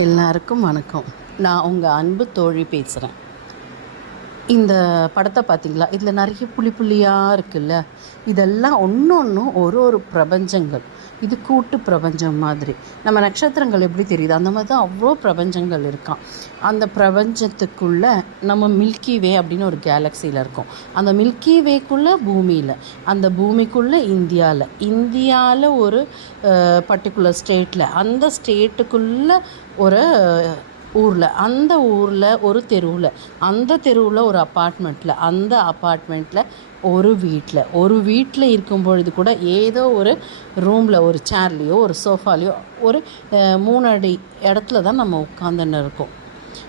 எல்லாருக்கும் வணக்கம். நான் உங்கள் அன்பு தோழி பேசுகிறேன். இந்த படத்தை பார்த்தீங்களா? இதில் நிறைய புள்ளி புள்ளியாக இருக்குல்ல. இதெல்லாம் ஒன்று ஒரு ஒரு பிரபஞ்சங்கள். இது கூட்டு பிரபஞ்சம் மாதிரி. நம்ம நட்சத்திரங்கள் எப்படி தெரியுது, அந்த மாதிரி தான் அவ்வளோ பிரபஞ்சங்கள் இருக்கான். அந்த பிரபஞ்சத்துக்குள்ளே நம்ம மில்கி வே அப்படின்னு ஒரு கேலக்சியில் இருக்கோம். அந்த மில்கி வேக்குள்ளே பூமியில், அந்த பூமிக்குள்ளே இந்தியாவில் ஒரு பர்டிகுலர் ஸ்டேட்டில், அந்த ஸ்டேட்டுக்குள்ளே ஒரு ஊரில், அந்த ஊரில் ஒரு தெருவில், அந்த தெருவில் ஒரு அப்பார்ட்மெண்ட்டில், அந்த அப்பார்ட்மெண்ட்டில் ஒரு வீட்டில் இருக்கும் பொழுது கூட ஏதோ ஒரு ரூமில், ஒரு சேர்லேயோ ஒரு சோஃபாலேயோ ஒரு 3 அடி இடத்துல தான் நம்ம உட்காந்துன்னு இருக்கோம்.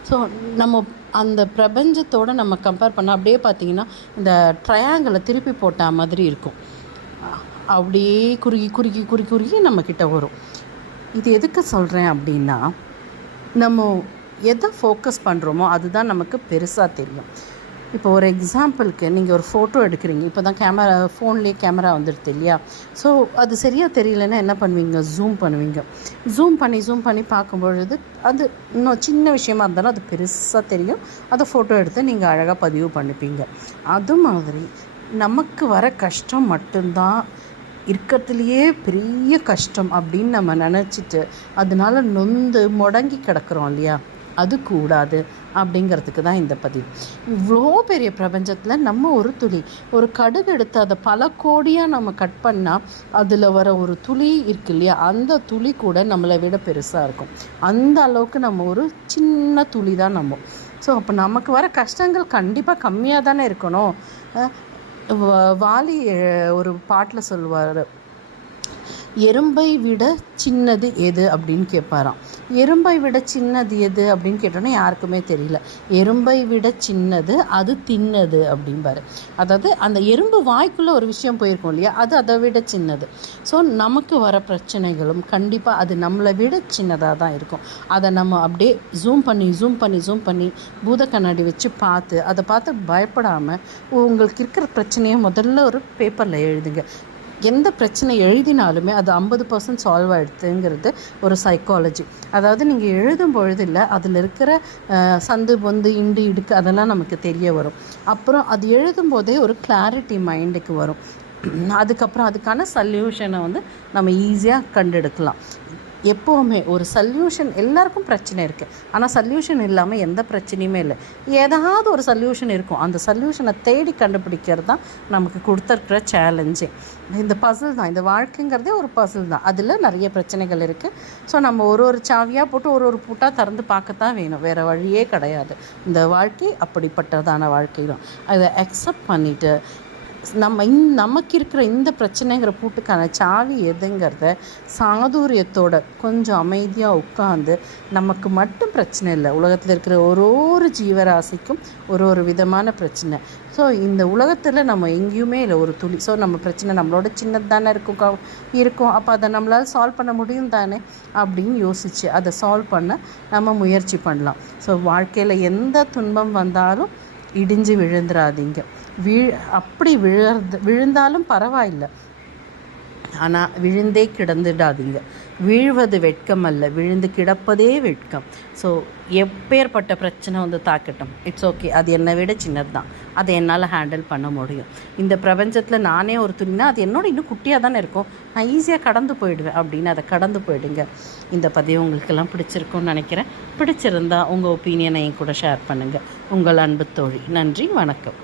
ஸோ நம்ம அந்த பிரபஞ்சத்தோடு நம்ம கம்பேர் பண்ணால் அப்படியே பார்த்திங்கன்னா இந்த ட்ரையாங்கிளை திருப்பி போட்ட மாதிரி இருக்கும். அப்படியே குறுகி நம்மக்கிட்ட வரும். இது எதுக்கு சொல்கிறேன் அப்படின்னா, நம்ம எதை ஃபோக்கஸ் பண்ணுறோமோ அதுதான் நமக்கு பெருசாக தெரியும். இப்போ ஒரு எக்ஸாம்பிளுக்கு நீங்கள் ஒரு ஃபோட்டோ எடுக்கிறீங்க. இப்போ தான் ஃபோன்லேயே கேமரா வந்துடுது இல்லையா? ஸோ அது சரியாக தெரியலன்னா என்ன பண்ணுவீங்க? ஜூம் பண்ணுவீங்க. ஜூம் பண்ணி பார்க்கும்பொழுது அது இன்னும் சின்ன விஷயமா இருந்தாலும் அது பெருசாக தெரியும். அதை ஃபோட்டோ எடுத்து நீங்கள் அழகாக பதிவு பண்ணிப்பீங்க. அது மாதிரி நமக்கு வர கஷ்டம் மட்டும்தான் இருக்கிறதுலையே பெரிய கஷ்டம் அப்படின்னு நம்ம நினச்சிட்டு அதனால் நொந்து முடங்கி கிடக்கிறோம் இல்லையா? அது கூடாது அப்படிங்கிறதுக்கு தான் இந்த பதிவு. இவ்வளோ பெரிய பிரபஞ்சத்தில் நம்ம ஒரு துளி, ஒரு கடுகு எடுத்து அதை பல கோடியாக நம்ம கட் பண்ணால் அதில் வர ஒரு துளி இருக்கு இல்லையா? அந்த துளி கூட நம்மளை விட பெருசாக இருக்கும். அந்த அளவுக்கு நம்ம ஒரு சின்ன துளி தான் நம்ம. ஸோ அப்போ நமக்கு வர கஷ்டங்கள் கண்டிப்பாக கம்மியாக தானே இருக்கணும். வாலி ஒரு பாட்டில் சொல்லுவார், எறும்பை விட சின்னது எது அப்படின்னு கேட்பாராம். எறும்பை விட சின்னது எது அப்படின்னு கேட்டோன்னா யாருக்குமே தெரியல. எறும்பை விட சின்னது அது தின்னது அப்படின்பாரு. அதாவது அந்த எறும்பு வாய்க்குள்ளே ஒரு விஷயம் போயிருக்கோம் இல்லையா, அது அதை விட சின்னது. ஸோ நமக்கு வர பிரச்சனைகளும் கண்டிப்பாக அது நம்மளை விட சின்னதாக தான் இருக்கும். அதை நம்ம அப்படியே ஜூம் பண்ணி பூத கண்ணாடி வச்சு பார்த்து அதை பார்த்து பயப்படாமல் உங்களுக்கு இருக்கிற பிரச்சனையை முதல்ல ஒரு பேப்பரில் எழுதுங்க. எந்த பிரச்சனை எழுதினாலுமே அது 50% சால்வ் ஆகிடுதுங்கிறது ஒரு சைக்காலஜி. அதாவது நீங்கள் எழுதும் பொழுது இல்லை, அதில் இருக்கிற சந்து பொந்து இண்டு இடுக்கு அதெல்லாம் நமக்கு தெரிய வரும். அப்புறம் அது எழுதும்போதே ஒரு கிளாரிட்டி மைண்டுக்கு வரும். அதுக்கப்புறம் அதுக்கான சொல்யூஷனை நம்ம ஈஸியாக கண்டெடுக்கலாம். எப்போவுமே ஒரு சல்யூஷன், எல்லாருக்கும் பிரச்சனை இருக்குது, ஆனால் சல்யூஷன் இல்லாமல் எந்த பிரச்சனையுமே இல்லை. ஏதாவது ஒரு சல்யூஷன் இருக்கும். அந்த சல்யூஷனை தேடி கண்டுபிடிக்கிறது தான் நமக்கு கொடுத்துருக்குற சேலஞ்சே. இந்த பசில் தான், இந்த வாழ்க்கைங்கிறதே ஒரு பசில் தான். அதில் நிறைய பிரச்சனைகள் இருக்குது. ஸோ நம்ம ஒரு சாவியாக போட்டு ஒரு பூட்டாக திறந்து பார்க்கத்தான் வேணும், வேறு வழியே கிடையாது. இந்த வாழ்க்கை அப்படிப்பட்டதான வாழ்க்கை தான். அதை அக்செப்ட் பண்ணிவிட்டு நமக்கு இருக்கிற இந்த பிரச்சனைங்கிற பூட்டுக்கான சாவி எதுங்கிறத சாதுரியத்தோட கொஞ்சம் அமைதியாக உட்காந்து, நமக்கு மட்டும் பிரச்சனை இல்லை, உலகத்தில் இருக்கிற ஒரு ஜீவராசிக்கும் ஒரு விதமான பிரச்சனை. ஸோ இந்த உலகத்தில் நம்ம எங்கேயுமே இல்லை ஒரு துளி. ஸோ நம்ம பிரச்சனை நம்மளோட சின்னது தானே இருக்கும். அப்போ அதை நம்மளால் சால்வ் பண்ண முடியும் தானே அப்படின்னு யோசித்து அதை சால்வ் பண்ண நம்ம முயற்சி பண்ணலாம். ஸோ வாழ்க்கையில் எந்த துன்பம் வந்தாலும் இடிஞ்சு விழுந்துடாதீங்க. அப்படி விழுந்தாலும் பரவாயில்லை, ஆனால் விழுந்தே கிடந்துடாதீங்க. வீழ்வது வெட்கம் அல்ல, விழுந்து கிடப்பதே வெட்கம். ஸோ எப்பேற்பட்ட பிரச்சனை தாக்கட்டும், இட்ஸ் ஓகே, அது என்னை விட சின்னது தான், அதை என்னால் ஹேண்டில் பண்ண முடியும். இந்த பிரபஞ்சத்தில் நானே ஒரு துணினா அது என்னோட இன்னும் குட்டியாக தானே இருக்கும், நான் ஈஸியாக கடந்து போயிடுவேன் அப்படின்னு அதை கடந்து போயிடுங்க. இந்த பதிவு உங்களுக்கெல்லாம் பிடிச்சிருக்கும்னு நினைக்கிறேன். பிடிச்சிருந்தா உங்கள் ஒப்பீனியனை என் கூட ஷேர் பண்ணுங்கள். உங்கள் அன்பு தோழி. நன்றி, வணக்கம்.